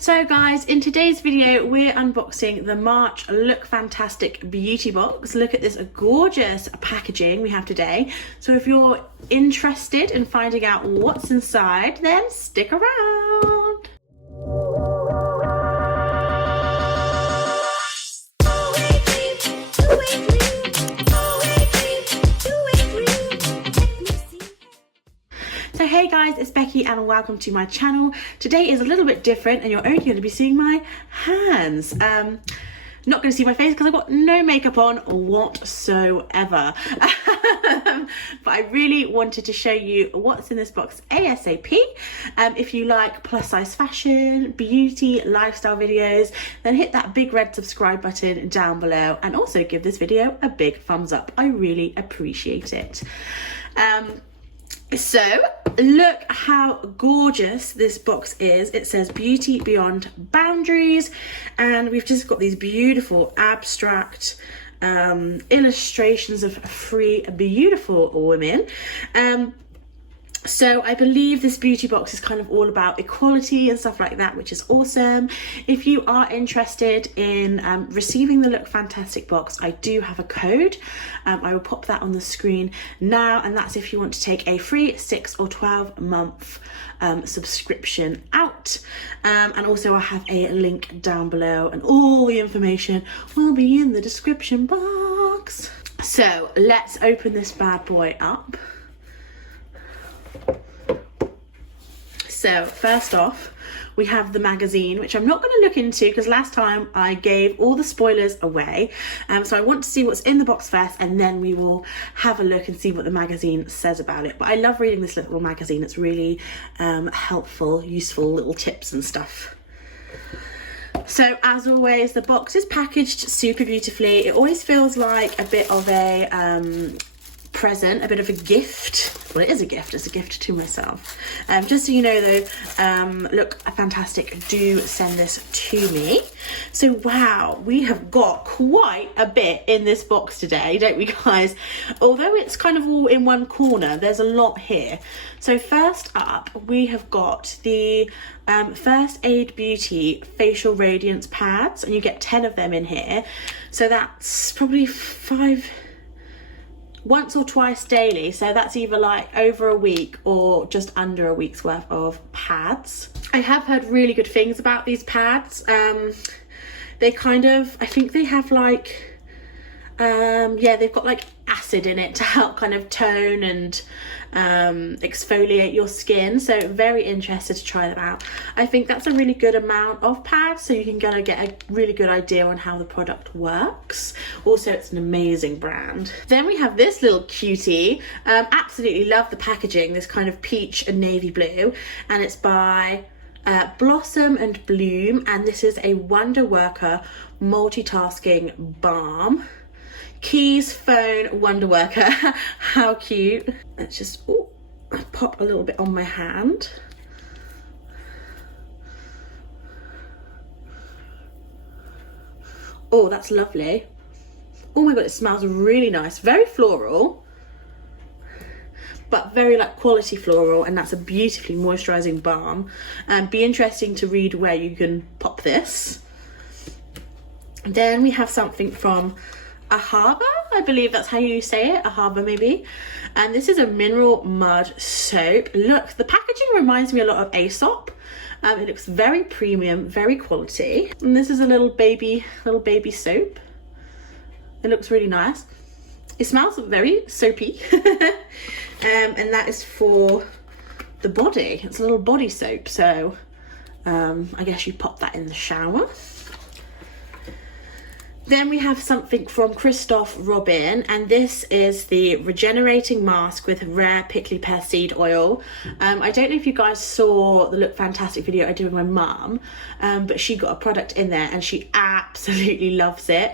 So guys, in today's video we're unboxing the March Lookfantastic Beauty Box. Look at this gorgeous packaging we have today. So if you're interested in finding out what's inside, then stick around. So hey guys, it's Becky and welcome to my channel. Today is a little bit different and you're only going to be seeing my hands. Not going to see my face because I've got no makeup on whatsoever. But I really wanted to show you what's in this box ASAP. If you like plus size fashion, beauty, lifestyle videos, then hit that big red subscribe button down below and also give this video a big thumbs up. I really appreciate it. So look how gorgeous this box is. It says Beauty Beyond Boundaries, and we've just got these beautiful abstract illustrations of three beautiful women. So I believe this beauty box is kind of all about equality and stuff like that, which is awesome. If you are interested in receiving the Lookfantastic box, I do have a code. I will pop that on the screen now, and that's if you want to take a free 6 or 12 month subscription out. And also I have a link down below, and all the information will be in the description box. So let's open this bad boy up. So first off, we have the magazine, which I'm not going to look into because last time I gave all the spoilers away. So I want to see what's in the box first, and then we will have a look and see what the magazine says about it. But I love reading this little magazine. It's really helpful, useful little tips and stuff. So as always, the box is packaged super beautifully. It always feels like a bit of a present, a bit of a gift. Well, it is a gift. It's a gift to myself. Just so you know though, Lookfantastic do send this to me. So wow, we have got quite a bit in this box today, don't we guys? Although it's kind of all in one corner, there's a lot here. So first up, we have got the First Aid Beauty Facial Radiance Pads, and you get 10 of them in here. So that's probably 5 once or twice daily, so that's either like over a week or just under a week's worth of pads. I have heard really good things about these pads. They kind of, I think they have like yeah, they've got like acid in it to help kind of tone and exfoliate your skin, so very interested to try them out. I think that's a really good amount of pads, so you can kind of get a really good idea on how the product works. Also, it's an amazing brand. Then we have this little cutie. Absolutely love the packaging, this kind of peach and navy blue, and it's by Blossom and Bloom, and this is a Wonder Worker multitasking balm. Keys, phone, Wonder Worker. How cute. Let's just pop a little bit on my hand. Oh, that's lovely. Oh my god, it smells really nice. Very floral, but very like quality floral, and that's a beautifully moisturizing balm. Be interesting to read where you can pop this. Then we have something from Ahava, I believe that's how you say it, Ahava maybe. And this is a mineral mud soap. Look, the packaging reminds me a lot of Aesop. It looks very premium, very quality. And this is a little baby soap. It looks really nice. It smells very soapy. And that is for the body. It's a little body soap, so I guess you pop that in the shower. Then we have something from Christophe Robin, and this is the Regenerating Mask with Rare Prickly Pear Seed Oil. I don't know if you guys saw the Lookfantastic video I did with my mum, but she got a product in there and she absolutely loves it.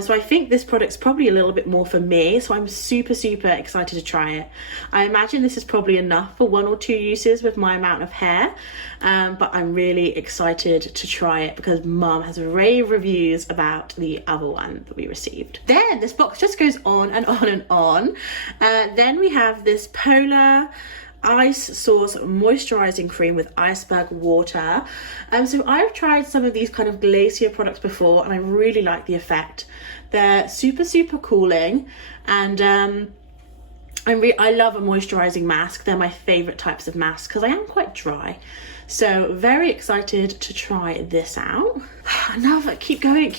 So I think this product's probably a little bit more for me, so I'm super excited to try it. I imagine this is probably enough for 1 or 2 uses with my amount of hair, but I'm really excited to try it because mum has rave reviews about the other one that we received. Then this box just goes on and on and on. Then we have this Polar Ice Source Moisturizing Cream with iceberg water. So I've tried some of these kind of glacier products before and I really like the effect. They're super cooling, and I love a moisturizing mask. They're my favorite types of masks because I am quite dry. So very excited to try this out. Another, keep going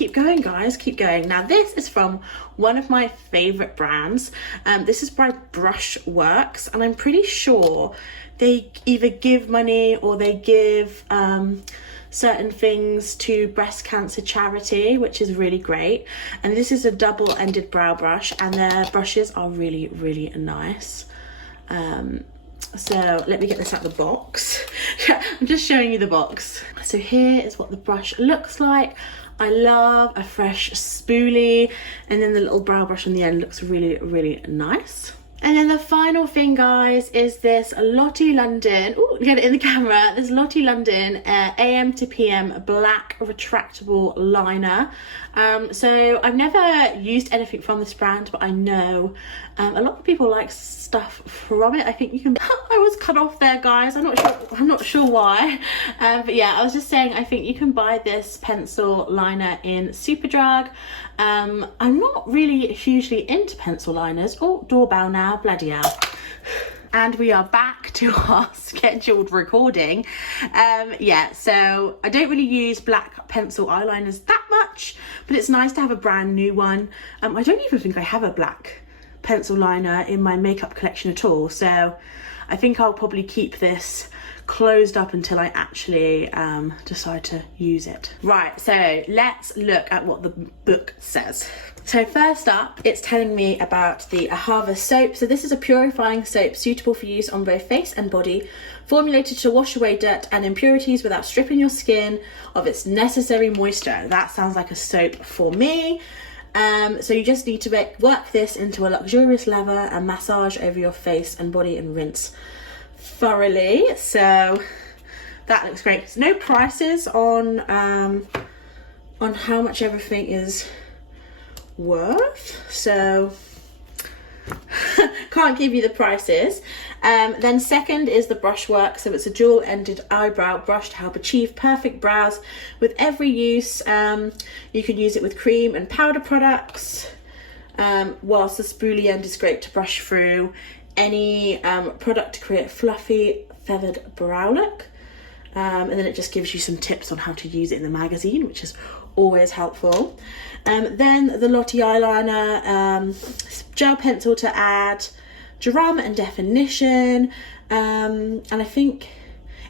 guys, keep going. Now this is from one of my favorite brands. This is by Brushworks, and I'm pretty sure they either give money or they give certain things to breast cancer charity, which is really great. And this is a double-ended brow brush, and their brushes are really nice. So let me get this out of the box. I'm just showing you the box. So here is what the brush looks like. I love a fresh spoolie, and then the little brow brush on the end looks really nice. And then the final thing, guys, is this Lottie London, oh, get it in the camera, this Lottie London AM to PM black retractable liner. So I've never used anything from this brand, but I know a lot of people like stuff from it. I think you can, I was cut off there, guys, I'm not sure why. But yeah, I was just saying, I think you can buy this pencil liner in Superdrug. I'm not really hugely into pencil liners. Oh, doorbell now, bloody hell. And we are back to our scheduled recording. Yeah, so I don't really use black pencil eyeliners that much, but it's nice to have a brand new one. I don't even think I have a black pencil liner in my makeup collection at all, so I think I'll probably keep this closed up until I actually decide to use it. Right, so let's look at what the book says. So first up, it's telling me about the Ahava soap. So this is a purifying soap suitable for use on both face and body, formulated to wash away dirt and impurities without stripping your skin of its necessary moisture. That sounds like a soap for me. So you just need to work this into a luxurious lather and massage over your face and body and rinse thoroughly. So that looks great. There's no prices on how much everything is worth, so can't give you the prices. Then second is the Brushwork. So it's a dual-ended eyebrow brush to help achieve perfect brows with every use. You can use it with cream and powder products, whilst the spoolie end is great to brush through any product to create a fluffy feathered brow look. And then it just gives you some tips on how to use it in the magazine, which is always helpful. Then the Lottie eyeliner, gel pencil to add drama and definition, and I think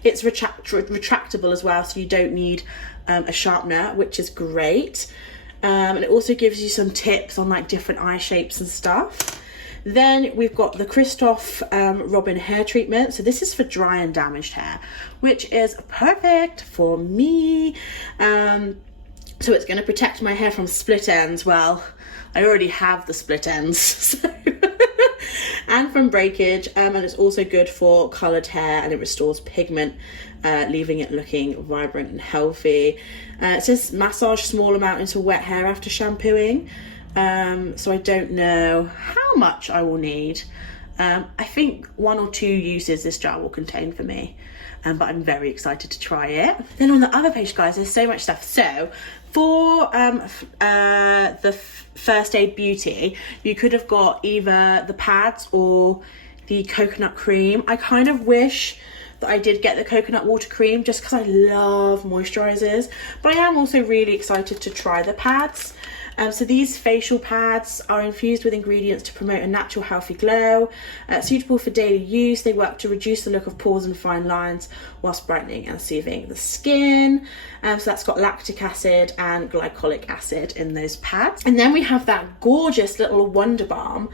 it's retractable as well, so you don't need a sharpener, which is great. And it also gives you some tips on like different eye shapes and stuff. Then we've got the Christoph Robin hair treatment. So this is for dry and damaged hair, which is perfect for me. So it's going to protect my hair from split ends. Well, I already have the split ends, so and from breakage. And it's also good for coloured hair, and it restores pigment, leaving it looking vibrant and healthy. It says massage small amount into wet hair after shampooing. So I don't know how much I will need. I think 1 or 2 uses this jar will contain for me, but I'm very excited to try it. Then on the other page, guys, there's so much stuff. So for the First Aid Beauty, you could have got either the pads or the coconut cream. I kind of wish that I did get the coconut water cream just because I love moisturizers, but I am also really excited to try the pads. So these facial pads are infused with ingredients to promote a natural healthy glow, suitable for daily use. They work to reduce the look of pores and fine lines whilst brightening and soothing the skin. So that's got lactic acid and glycolic acid in those pads. And then we have that gorgeous little Wonder Balm.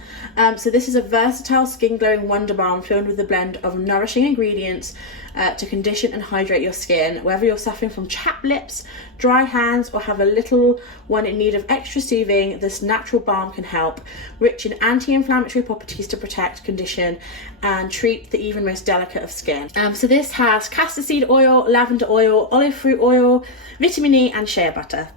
So this is a versatile skin glowing Wonder Balm filled with a blend of nourishing ingredients to condition and hydrate your skin. Whether you're suffering from chapped lips, dry hands, or have a little one in need of extra soothing, this natural balm can help. Rich in anti-inflammatory properties to protect, condition, and treat the even most delicate of skin. So this has castor seed oil, lavender oil, olive fruit oil, vitamin E, and shea butter.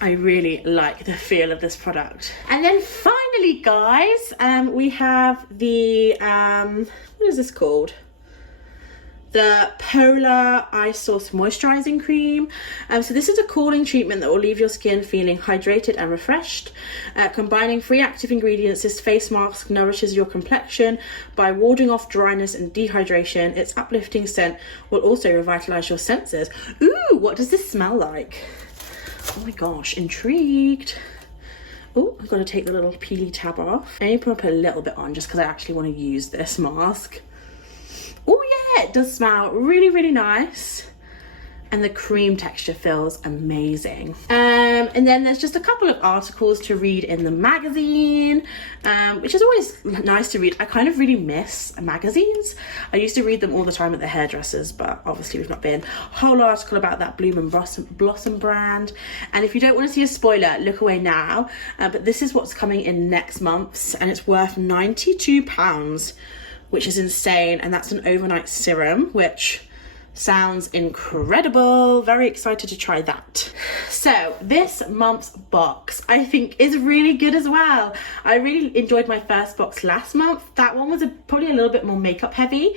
I really like the feel of this product. And then finally, guys, we have the what is this called? the Polar Ice Source Moisturizing Cream. So this is a cooling treatment that will leave your skin feeling hydrated and refreshed. Combining 3 active ingredients, this face mask nourishes your complexion by warding off dryness and dehydration. Its uplifting scent will also revitalize your senses. Ooh, what does this smell like? Oh my gosh, intrigued. Oh, I've got to take the little peely tab off. I need to put a little bit on just because I actually want to use this mask. Oh yeah, it does smell really, really nice. And the cream texture feels amazing. And then there's just a couple of articles to read in the magazine, which is always nice to read. I kind of really miss magazines. I used to read them all the time at the hairdressers, but obviously we've not been. Whole article about that Bloom and Blossom brand. And if you don't want to see a spoiler, look away now. But this is what's coming in next month's, and it's worth £92, which is insane. And that's an overnight serum, which sounds incredible. Very excited to try that. So this month's box I think is really good as well. I really enjoyed my first box last month. That one was probably a little bit more makeup heavy,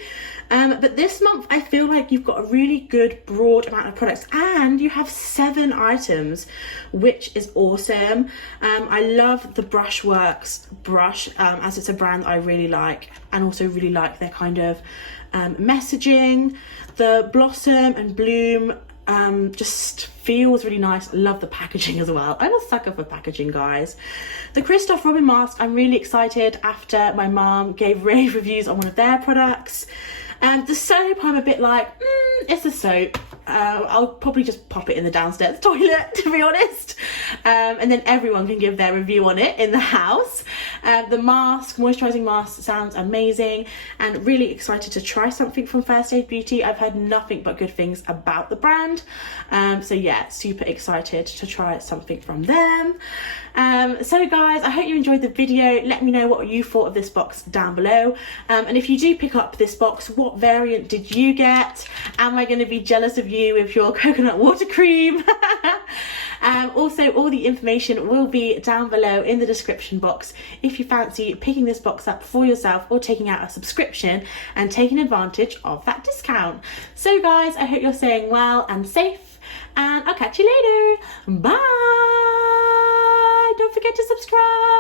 but this month I feel like you've got a really good broad amount of products, and you have 7 items, which is awesome. I love the Brushworks brush, as it's a brand that I really like, and also really like their kind of messaging. The Blossom and Bloom just feels really nice. Love the packaging as well. I'm a sucker for packaging, guys. The Christoph Robin mask, I'm really excited after my mum gave rave reviews on one of their products. The soap, I'm a bit like, it's a soap. I'll probably just pop it in the downstairs toilet, to be honest. And then everyone can give their review on it in the house. The mask, moisturising mask, sounds amazing, and really excited to try something from First Aid Beauty. I've heard nothing but good things about the brand. So yeah, super excited to try something from them. So guys, I hope you enjoyed the video. Let me know what you thought of this box down below. And if you do pick up this box, what variant did you get? Am I going to be jealous of you with your coconut water cream? Also, all the information will be down below in the description box if you fancy picking this box up for yourself or taking out a subscription and taking advantage of that discount. So guys, I hope you're staying well and safe, and I'll catch you later. Bye! Don't forget to subscribe.